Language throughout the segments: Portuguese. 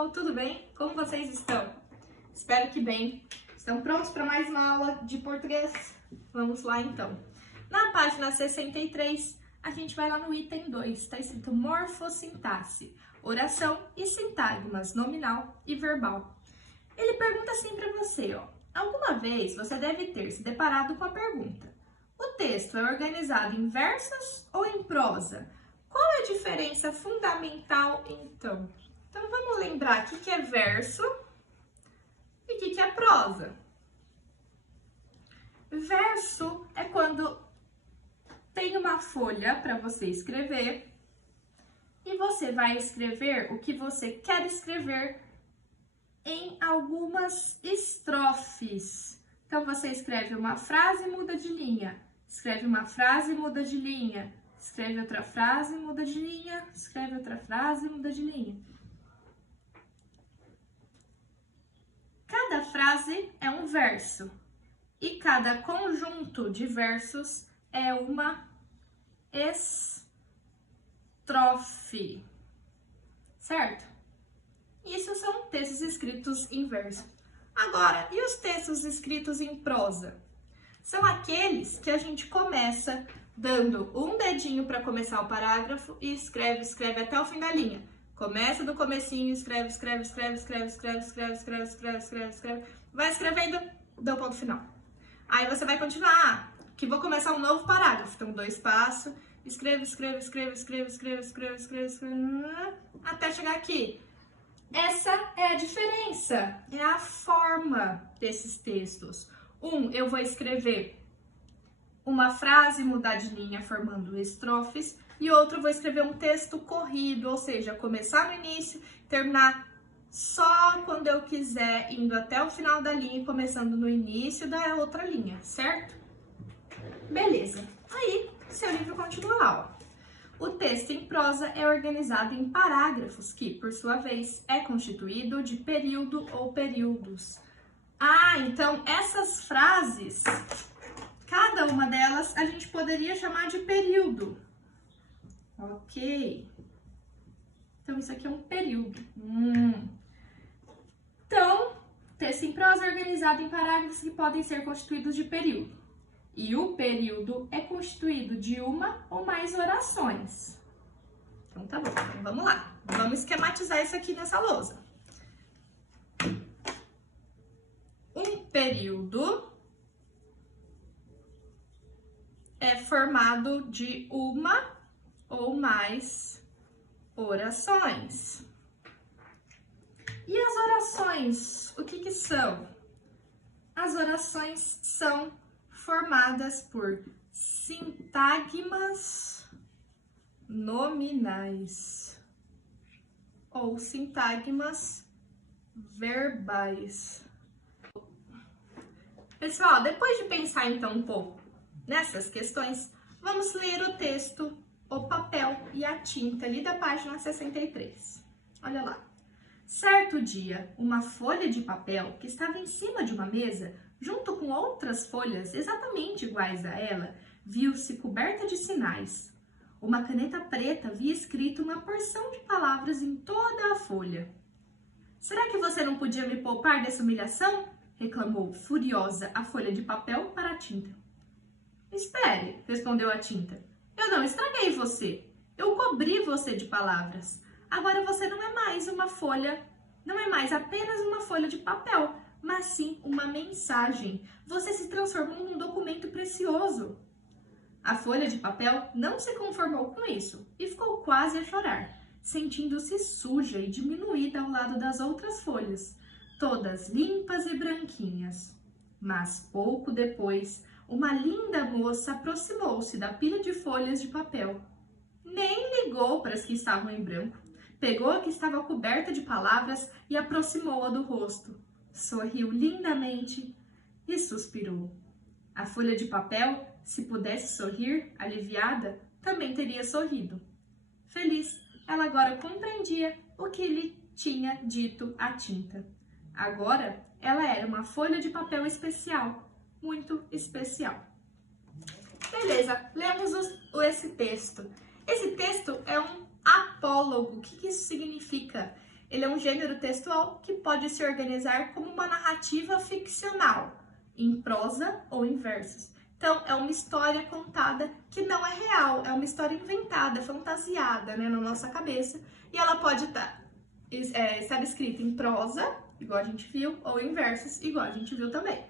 pessoal, tudo bem? Como vocês estão? Espero que bem. Estão prontos para mais uma aula de português? Vamos lá então. Na página 63, a gente vai lá no item 2, está escrito morfossintaxe, oração e sintagmas nominal e verbal. Ele pergunta assim para você, ó. Alguma vez você deve ter se deparado com a pergunta: o texto é organizado em versos ou em prosa? Qual é a diferença fundamental, então? Então, vamos lembrar o que é verso e o que é prosa. Verso é quando tem uma folha para você escrever e você vai escrever o que você quer escrever em algumas estrofes. Então, você escreve uma frase e muda de linha, escreve uma frase e muda de linha, escreve outra frase, muda de linha, escreve outra frase, muda de linha. Cada frase é um verso e cada conjunto de versos é uma estrofe, certo? Isso são textos escritos em verso. Agora, e os textos escritos em prosa? São aqueles que a gente começa dando um dedinho para começar o parágrafo e escreve até o fim da linha. Começa do comecinho, escreve. Vai escrevendo, dá o ponto final. Aí você vai continuar, que vou começar um novo parágrafo. Então, 2 passos, escreve, até chegar aqui. Essa é a diferença, é a forma desses textos. Eu vou escrever uma frase, mudar de linha, formando estrofes, e outro eu vou escrever um texto corrido, ou seja, começar no início, terminar só quando eu quiser, indo até o final da linha e começando no início da outra linha, certo? Beleza. Aí, seu livro continua lá, ó. O texto em prosa é organizado em parágrafos, que, por sua vez, é constituído de período ou períodos. Ah, então essas frases, cada uma delas a gente poderia chamar de período. Ok. Então, isso aqui é um período. Então, texto em prosa é organizado em parágrafos que podem ser constituídos de período. E o período é constituído de uma ou mais orações. Então, tá bom. Então, vamos lá. Vamos esquematizar isso aqui nessa lousa. Um período é formado de uma ou mais orações. E as orações, o que são? As orações são formadas por sintagmas nominais ou sintagmas verbais. Pessoal, depois de pensar então um pouco nessas questões, vamos ler o texto O Papel e a Tinta, ali da página 63. Olha lá. Certo dia, uma folha de papel que estava em cima de uma mesa, junto com outras folhas exatamente iguais a ela, viu-se coberta de sinais. Uma caneta preta havia escrito uma porção de palavras em toda a folha. Será que você não podia me poupar dessa humilhação? Reclamou, furiosa, a folha de papel para a tinta. Espere, respondeu a tinta. Eu não estraguei você. Eu cobri você de palavras. Agora você não é mais uma folha, não é mais apenas uma folha de papel, mas sim uma mensagem. Você se transformou num documento precioso. A folha de papel não se conformou com isso e ficou quase a chorar, sentindo-se suja e diminuída ao lado das outras folhas, todas limpas e branquinhas. Mas pouco depois, uma linda moça aproximou-se da pilha de folhas de papel. Nem ligou para as que estavam em branco. Pegou a que estava coberta de palavras e aproximou-a do rosto. Sorriu lindamente e suspirou. A folha de papel, se pudesse sorrir, aliviada, também teria sorrido. Feliz, ela agora compreendia o que lhe tinha dito a tinta. Agora, ela era uma folha de papel especial, muito especial. Beleza, lemos esse texto. Esse texto é um apólogo. O que isso significa? Ele é um gênero textual que pode se organizar como uma narrativa ficcional, em prosa ou em versos. Então, é uma história contada que não é real, é uma história inventada, fantasiada, né, na nossa cabeça. E ela pode estar escrita em prosa, igual a gente viu, ou em versos, igual a gente viu também.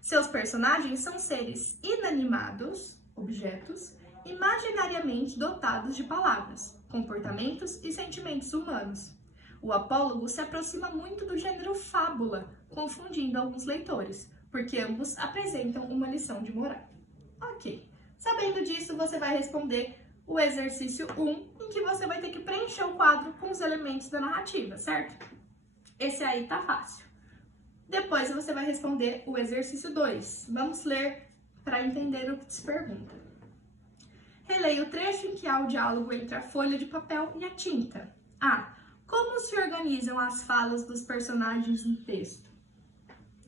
Seus personagens são seres inanimados, objetos, imaginariamente dotados de palavras, comportamentos e sentimentos humanos. O apólogo se aproxima muito do gênero fábula, confundindo alguns leitores, porque ambos apresentam uma lição de moral. Ok, sabendo disso, você vai responder o exercício 1, em que você vai ter que preencher o quadro com os elementos da narrativa, certo? Esse aí tá fácil. Depois você vai responder o exercício 2. Vamos ler para entender o que se pergunta. Releia o trecho em que há o diálogo entre a folha de papel e a tinta. A. Como se organizam as falas dos personagens no texto?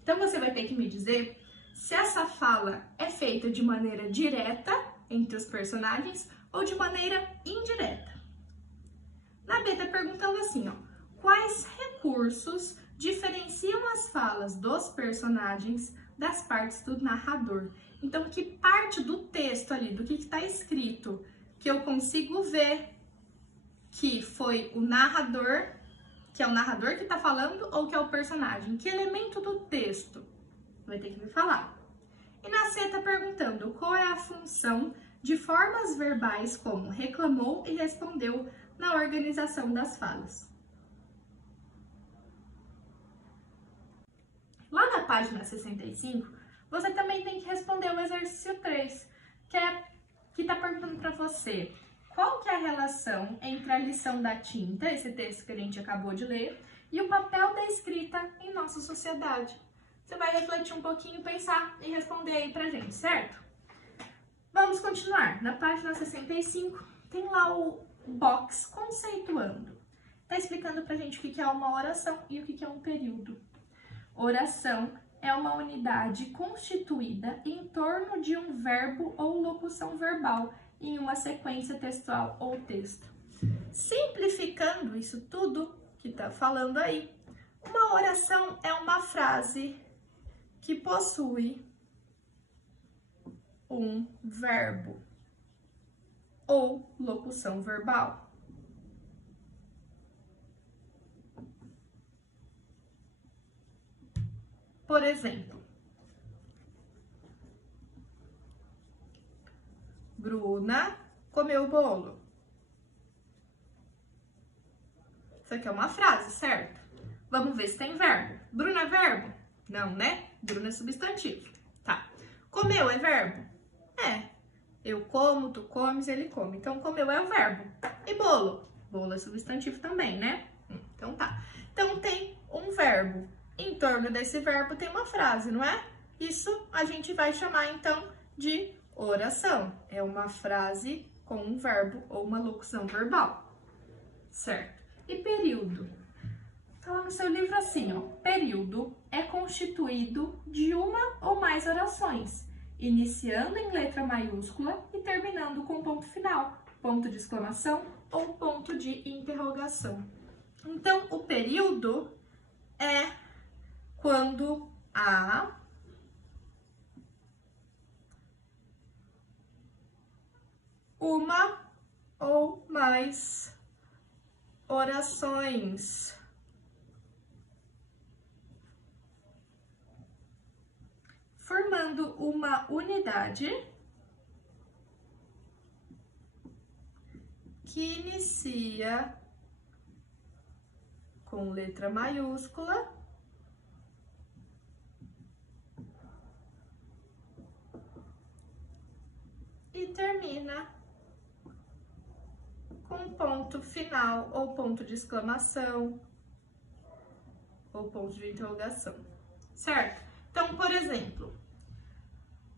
Então, você vai ter que me dizer se essa fala é feita de maneira direta entre os personagens ou de maneira indireta. Na B, tá perguntando assim, ó, quais recursos diferenciam as falas dos personagens das partes do narrador? Então, que parte do texto ali, do que está escrito, que eu consigo ver que foi o narrador, que é o narrador que está falando ou que é o personagem? Que elemento do texto? Vai ter que me falar. E na C está perguntando qual é a função de formas verbais como reclamou e respondeu na organização das falas. Lá na página 65, você também tem que responder o exercício 3, que está perguntando para você qual que é a relação entre a lição da tinta, esse texto que a gente acabou de ler, e o papel da escrita em nossa sociedade. Você vai refletir um pouquinho, pensar e responder aí pra gente, certo? Vamos continuar. Na página 65, tem lá o box conceituando. Tá explicando pra gente o que é uma oração e o que é um período. Oração é uma unidade constituída em torno de um verbo ou locução verbal em uma sequência textual ou texto. Simplificando isso tudo que está falando aí, uma oração é uma frase que possui um verbo ou locução verbal. Por exemplo, Bruna comeu o bolo. Isso aqui é uma frase, certo? Vamos ver se tem verbo. Bruna é verbo? Não, né? Bruna é substantivo. Tá. Comeu é verbo? É. Eu como, tu comes, ele come. Então, comeu é o verbo. E bolo? Bolo é substantivo também, né? Então, tá. Então, tem um verbo. Em torno desse verbo tem uma frase, não é? Isso a gente vai chamar, então, de oração. É uma frase com um verbo ou uma locução verbal, certo? E período? Tá lá no seu livro assim, ó. Período é constituído de uma ou mais orações, iniciando em letra maiúscula e terminando com ponto final, ponto de exclamação ou ponto de interrogação. Então, o período é quando há uma ou mais orações. Formando uma unidade que inicia com letra maiúscula e termina com ponto final ou ponto de exclamação ou ponto de interrogação, certo? Então, por exemplo,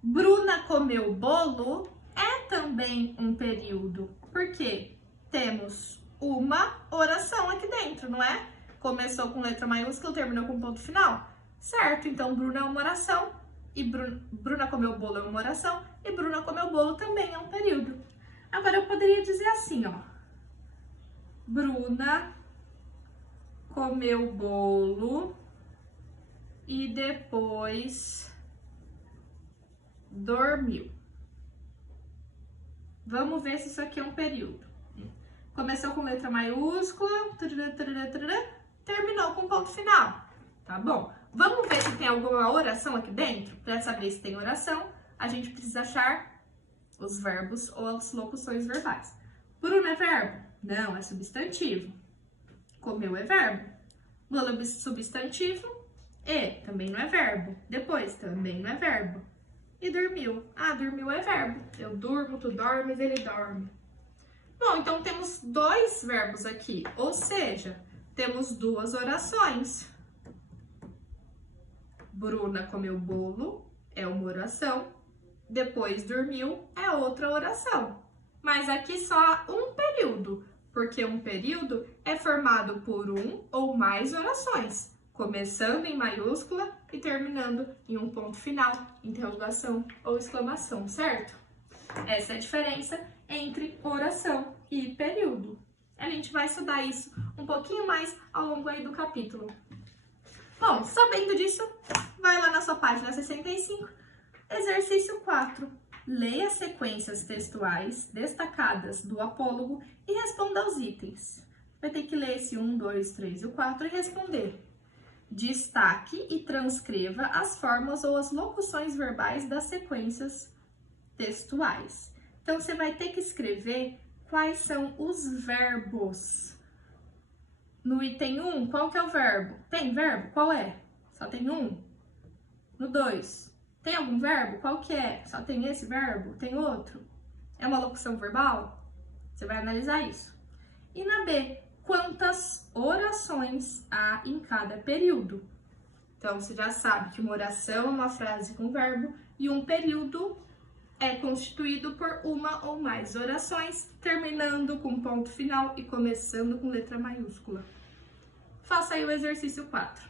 Bruna comeu bolo é também um período, porque temos uma oração aqui dentro, não é? Começou com letra maiúscula, terminou com ponto final, certo? Então, Bruna é uma oração, e Bruna comeu bolo é uma oração, e Bruna comeu bolo também é um período. Agora, eu poderia dizer assim, ó. Bruna comeu bolo e depois dormiu. Vamos ver se isso aqui é um período. Começou com letra maiúscula, terminou com ponto final. Tá bom? Vamos ver se tem alguma oração aqui dentro? Para saber se tem oração, a gente precisa achar os verbos ou as locuções verbais. Bruno é verbo? Não, é substantivo. Comeu é verbo. Bolo é substantivo. E também não é verbo. Depois também não é verbo. E dormiu? Ah, dormiu é verbo. Eu durmo, tu dormes, ele dorme. Bom, então temos dois verbos aqui, ou seja, temos duas orações. Bruna comeu bolo é uma oração, depois dormiu é outra oração. Mas aqui só há um período, porque um período é formado por um ou mais orações, começando em maiúscula e terminando em um ponto final, interrogação ou exclamação, certo? Essa é a diferença entre oração e período. A gente vai estudar isso um pouquinho mais ao longo aí do capítulo. Bom, sabendo disso, vai lá na sua página 65, exercício 4. Leia as sequências textuais destacadas do apólogo e responda aos itens. Vai ter que ler esse 1, 2, 3 e o 4 e responder. Destaque e transcreva as formas ou as locuções verbais das sequências textuais. Então, você vai ter que escrever quais são os verbos. No item 1, qual que é o verbo? Tem verbo? Qual é? Só tem um. No 2, tem algum verbo? Qual que é? Só tem esse verbo? Tem outro? É uma locução verbal? Você vai analisar isso. E na B, quantas orações há em cada período? Então, você já sabe que uma oração é uma frase com verbo e um período é constituído por uma ou mais orações, terminando com ponto final e começando com letra maiúscula. Faça aí o exercício 4.